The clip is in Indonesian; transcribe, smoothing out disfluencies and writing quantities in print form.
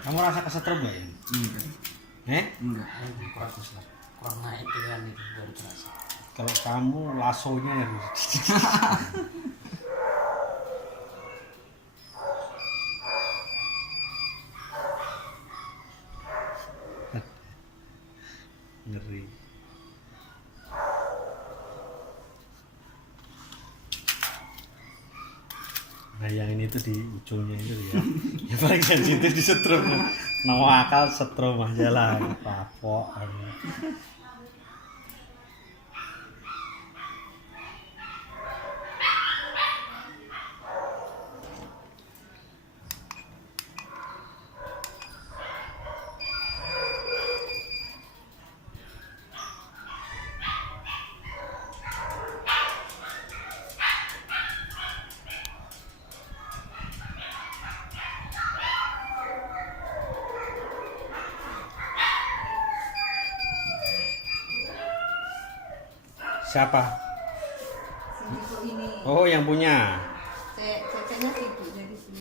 Kamu rasa kesetrum gak ya? Enggak. Enggak. Kurang naik dengan itu baru terasa. Kalau kamu lasonya harus. Ngeri. Nah yang ini tuh di ujungnya itu ya. Yang paling sensitif di setrum. Nama akal setrum aja lah. Papok. Siapa? Si Ibu ini. Oh yang punya. Ceceknya si ibunya.